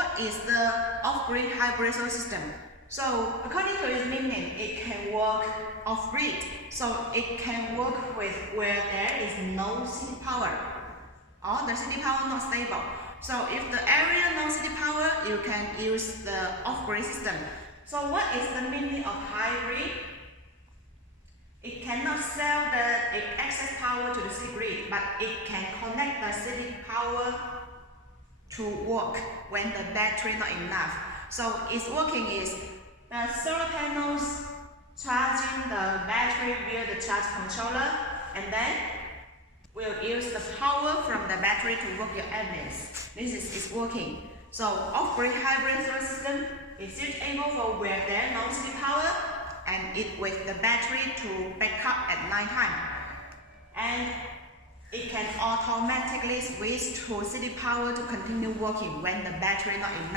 What is the off-grid hybrid solar system? So according to its meaning, it can work off-grid. So it can work with where there is no city power or the city power not stable. So if the area no city power, you can use the off-grid system. So what is the meaning of hybrid? It cannot sell the excess power to the city grid, but it can connect the city power to work when the battery not enough. So its working is the solar panels charging the battery via the charge controller, and then will use the power from the battery to work your elements. This is its working. So off-grid hybrid solar system is suitable for where there is no city power, and it with the battery to back up at night time. And it can automatically switch to city power to continue working when the battery not enough.